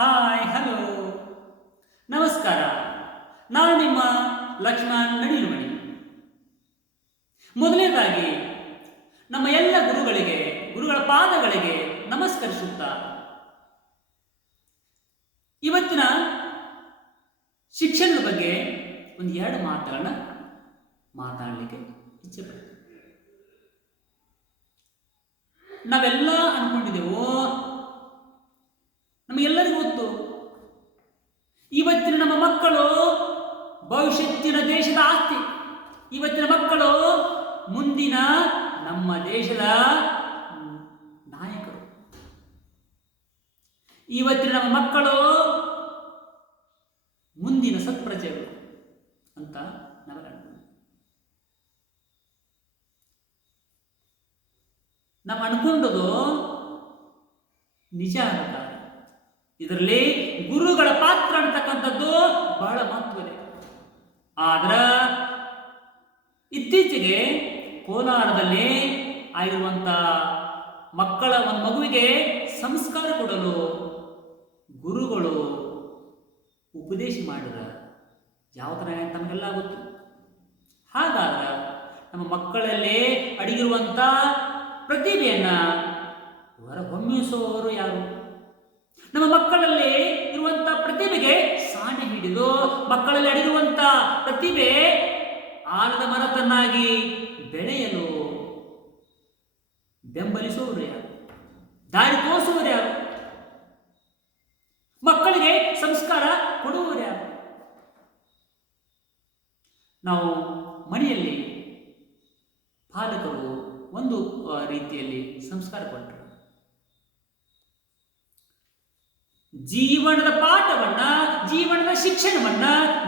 Hi hello ನಮಸ್ಕಾರ. ನಾನು ನಿಮ್ಮ ಲಕ್ಷ್ಮಣ್ ನಡಿರುಮಣಿ. ಮೊದಲನೇದಾಗಿ ನಮ್ಮ ಎಲ್ಲ ಗುರುಗಳ ಪಾದಗಳಿಗೆ ನಮಸ್ಕರಿಸುತ್ತಾ ಇವತ್ತಿನ ಶಿಕ್ಷಣದ ಬಗ್ಗೆ ಒಂದು ಎರಡು ಮಾತುಗಳನ್ನ ಮಾತಾಡಲಿಕ್ಕೆ ಇಚ್ಛೆ ಪಡ್ತೀನಿ. ನಾವೆಲ್ಲ ಅನ್ಕೊಂಡಿದ್ದೆವು, ನಮಗೆಲ್ಲರಿಗೂ ಗೊತ್ತು, ಇವತ್ತಿನ ನಮ್ಮ ಮಕ್ಕಳು ಭವಿಷ್ಯತ್ತಿನ ದೇಶದ ಆಸ್ತಿ. ಇವತ್ತಿನ ಮಕ್ಕಳು ಮುಂದಿನ ನಮ್ಮ ದೇಶದ ನಾಯಕರು. ಇವತ್ತಿನ ನಮ್ಮ ಮಕ್ಕಳು ಮುಂದಿನ ಸತ್ಪ್ರಜೆಗಳು ಅಂತ ನಾವೆಲ್ಲ ನಾವು ಅನ್ಕೊಂಡದು ನಿಜ ಆಗುತ್ತ. ಇದರಲ್ಲಿ ಗುರುಗಳ ಪಾತ್ರ ಅಂತಕ್ಕಂಥದ್ದು ಬಹಳ ಮಹತ್ವದೆ. ಆದ್ರೆ ಇತ್ತೀಚೆಗೆ ಕೋಲಾರದಲ್ಲಿ ಆಗಿರುವಂಥ ಒಂದು ಮಗುವಿಗೆ ಸಂಸ್ಕಾರ ಕೊಡಲು ಗುರುಗಳು ಉಪದೇಶ ಮಾಡಿದ ಯಾವ ಥರ ತಮಗೆಲ್ಲ ಗೊತ್ತು. ಹಾಗಾದ್ರೆ ನಮ್ಮ ಮಕ್ಕಳಲ್ಲೇ ಅಡಗಿರುವಂಥ ಪ್ರತಿಭೆಯನ್ನು ಹೊರಹೊಮ್ಮಿಸುವವರು ಯಾರು? ನಮ್ಮ ಮಕ್ಕಳಲ್ಲಿ ಇರುವಂಥ ಪ್ರತಿಭೆಗೆ ಸಾಣೆ ಹಿಡಿದು ಮಕ್ಕಳಲ್ಲಿ ಅಡಗಿರುವಂಥ ಪ್ರತಿಭೆ ಆಲದ ಮರತನ್ನಾಗಿ ಬೆಳೆಯಲು ಬೆಂಬಲಿಸುವವರು ಯಾರು? ದಾರಿ ತೋರಿಸುವವರು ಯಾರು? ಮಕ್ಕಳಿಗೆ ಸಂಸ್ಕಾರ ಕೊಡುವವರು ಯಾರು? ನಾವು ಮನೆಯಲ್ಲಿ ಪಾಲಕರು ಒಂದು ರೀತಿಯಲ್ಲಿ ಸಂಸ್ಕಾರ ಕೊಟ್ಟರು. ಜೀವನದ ಪಾಠವನ್ನ, ಜೀವನದ ಶಿಕ್ಷಣವನ್ನ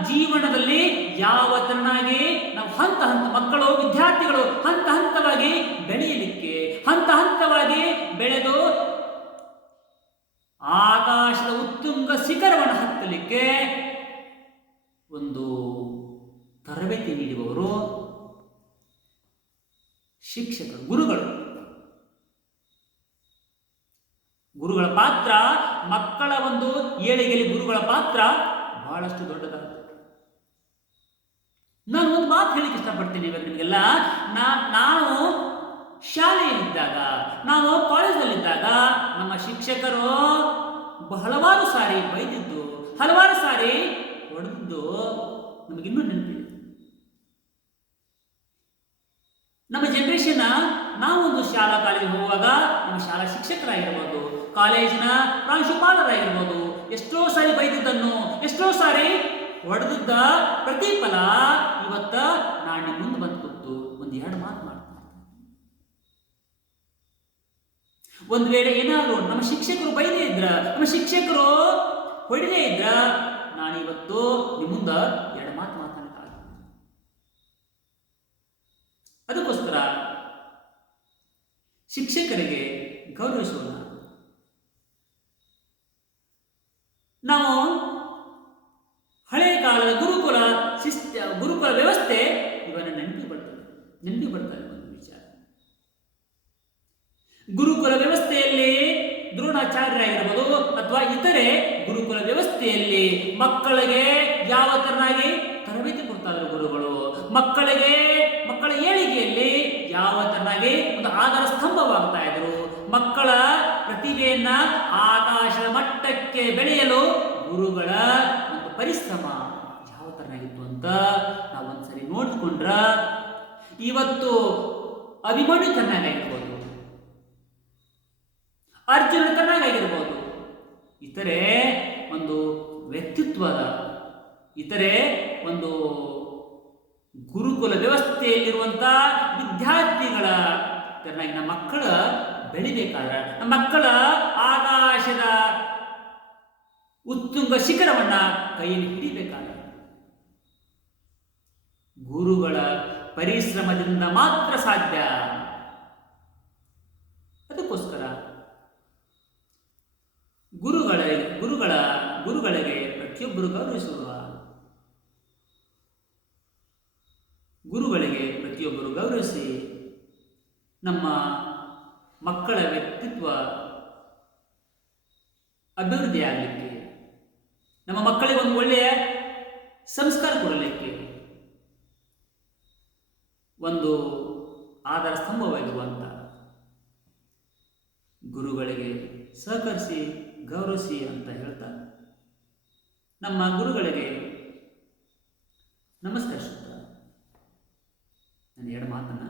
ಜೀವನದಲ್ಲಿ ಯಾವ ತರನಾಗಿ ನಾವು ಹಂತ ಮಕ್ಕಳು ವಿದ್ಯಾರ್ಥಿಗಳು ಹಂತ ಹಂತವಾಗಿ ಬೆಳೆಯಲಿಕ್ಕೆ, ಹಂತ ಹಂತವಾಗಿ ಬೆಳೆದು ಆಕಾಶದ ಉತ್ತುಂಗ ಶಿಖರವನ್ನು ಹತ್ತಲಿಕ್ಕೆ ಒಂದು ತರಬೇತಿ ನೀಡುವವರು ಶಿಕ್ಷಕರು, ಗುರುಗಳ ಪಾತ್ರ, ಮಕ್ಕಳ ಒಂದು ಏಳಿಗೆಯಲ್ಲಿ ಗುರುಗಳ ಪಾತ್ರ ಬಹಳಷ್ಟು ದೊಡ್ಡದಾಗುತ್ತೆ. ನಾನು ಒಂದು ಮಾತು ಹೇಳಿಕ್ಕೆ ಇಷ್ಟಪಡ್ತೀನಿ ಇವಾಗ ನಿಮಗೆಲ್ಲ. ನಾನು ಶಾಲೆಯಲ್ಲಿದ್ದಾಗ, ನಾನು ಕಾಲೇಜಲ್ಲಿದ್ದಾಗ ನಮ್ಮ ಶಿಕ್ಷಕರು ಹಲವಾರು ಸಾರಿ ಬೈದಿದ್ದು, ಹಲವಾರು ಸಾರಿ ಹೊಡೆದಿದ್ದು ನಮಗಿನ್ನೂ ನೆನಪಿದೆ. ನಮ್ಮ ಜನರೇಷನ್, ನಾವೊಂದು ಶಾಲಾ ಕಾಲೇಜಿಗೆ ಹೋಗುವಾಗ ನಮ್ಮ ಶಾಲಾ ಶಿಕ್ಷಕರಾಗಿರ್ಬೋದು, ಕಾಲೇಜಿನ ಪ್ರಾಂಶುಪಾಲರಾಗಿರ್ಬೋದು, ಎಷ್ಟೋ ಸಾರಿ ಬೈದಿದ್ದನ್ನು, ಎಷ್ಟೋ ಸಾರಿ ಹೊಡೆದಿದ್ದ ಪ್ರತಿಫಲ ಇವತ್ತ ನಾನು ಮುಂದೆ ಬಂದು ಕೂತು ಒಂದು ಎರಡು ಮಾತು ಮಾಡ್ತೀನಿ. ಒಂದು ವೇಳೆ ಏನಾದರೂ ನಮ್ಮ ಶಿಕ್ಷಕರು ಬೈದೇ ಇದ್ರ, ನಮ್ಮ ಶಿಕ್ಷಕರು ಹೊಡೆದೇ ಇದ್ರ, ನಾನು ಇವತ್ತು ನಿಮ್ಮ ಮುಂದೆ ಎರಡು ಮಾತು ಮಾತಾಡಕ್ಕಾಗ. ಅದಕ್ಕೋಸ್ಕರ ಶಿಕ್ಷಕರಿಗೆ ಗೌರವಿಸೋಣ. ನಾವು ಹಳೆಯ ಕಾಲದ ಗುರುಕುಲ ವ್ಯವಸ್ಥೆ ಇವನ್ನ ನೆನಪಿ ಬರ್ತದೆ ಒಂದು ವಿಚಾರ. ಗುರುಕುಲ ವ್ಯವಸ್ಥೆಯಲ್ಲಿ ದ್ರೋಣಾಚಾರ್ಯರಾಗಿರ್ಬೋದು ಅಥವಾ ಇತರೆ ಗುರುಕುಲ ವ್ಯವಸ್ಥೆಯಲ್ಲಿ ಮಕ್ಕಳಿಗೆ ಯಾವ ತರನಾಗಿ ತರಬೇತಿ ಕೊಡ್ತಾ ಇದ್ರು ಗುರುಗಳು, ಮಕ್ಕಳ ಏಳಿಗೆಯಲ್ಲಿ ಯಾವ ತರನಾಗಿ ಒಂದು ಆಧಾರ ಸ್ತಂಭವಾಗ್ತಾ ಇದ್ರು, ಮಕ್ಕಳ ಪ್ರತಿಭೆಯನ್ನ ಆಕಾಶದ ಮಟ್ಟಕ್ಕೆ ಬೆಳೆಯಲು ಗುರುಗಳ ಒಂದು ಪರಿಶ್ರಮ ಯಾವ ತರನಾಗಿತ್ತು ಅಂತ ನಾವು ಒಂದ್ಸರಿ ನೋಡಿಕೊಂಡ್ರ ಇವತ್ತು ಅಭಿಮನ್ಯು ಚೆನ್ನಾಗಿರ್ಬೋದು, ಅರ್ಜುನ ಚೆನ್ನಾಗಿರ್ಬೋದು, ಇತರೆ ಒಂದು ವ್ಯಕ್ತಿತ್ವದ, ಇತರೆ ಒಂದು ಗುರುಕುಲ ವ್ಯವಸ್ಥೆಯಲ್ಲಿರುವಂಥ ವಿದ್ಯಾರ್ಥಿಗಳ ತರನಾಗಿ ನಮ್ಮ ಮಕ್ಕಳ ಬೆಳಿಬೇಕಾದ್ರೆ, ನಮ್ಮ ಮಕ್ಕಳ ಆಕಾಶದ ಉತ್ತುಂಗ ಶಿಖರವನ್ನ ಕೈಯಲ್ಲಿ ಹಿಡಿಬೇಕಾದ್ರೆ ಗುರುಗಳ ಪರಿಶ್ರಮದಿಂದ ಮಾತ್ರ ಸಾಧ್ಯ. ಅದಕ್ಕೋಸ್ಕರ ಗುರುಗಳಿಗೆ ಪ್ರತಿಯೊಬ್ಬರು ಗೌರವಿಸುವ, ಗುರುಗಳಿಗೆ ಪ್ರತಿಯೊಬ್ಬರು ಗೌರವಿಸಿ ನಮ್ಮ ಮಕ್ಕಳ ವ್ಯಕ್ತಿತ್ವ ಅಭಿವೃದ್ಧಿ ಆಗಲಿಕ್ಕೆ ನಮ್ಮ ಮಕ್ಕಳಿಗೆ ಒಂದು ಒಳ್ಳೆಯ ಸಂಸ್ಕಾರ ಕೊಡಲಿಕ್ಕೆ ಒಂದು ಆಧಾರ ಸ್ತಂಭವಾಗಿರುವಂಥ ಗುರುಗಳಿಗೆ ಸಹಕರಿಸಿ ಗೌರವಿಸಿ ಅಂತ ಹೇಳ್ತಾ ನಮ್ಮ ಗುರುಗಳಿಗೆ ನಮಸ್ಕರಿಸುತ್ತಾ ನನ್ನ ಎರಡು ಮಾತನ್ನು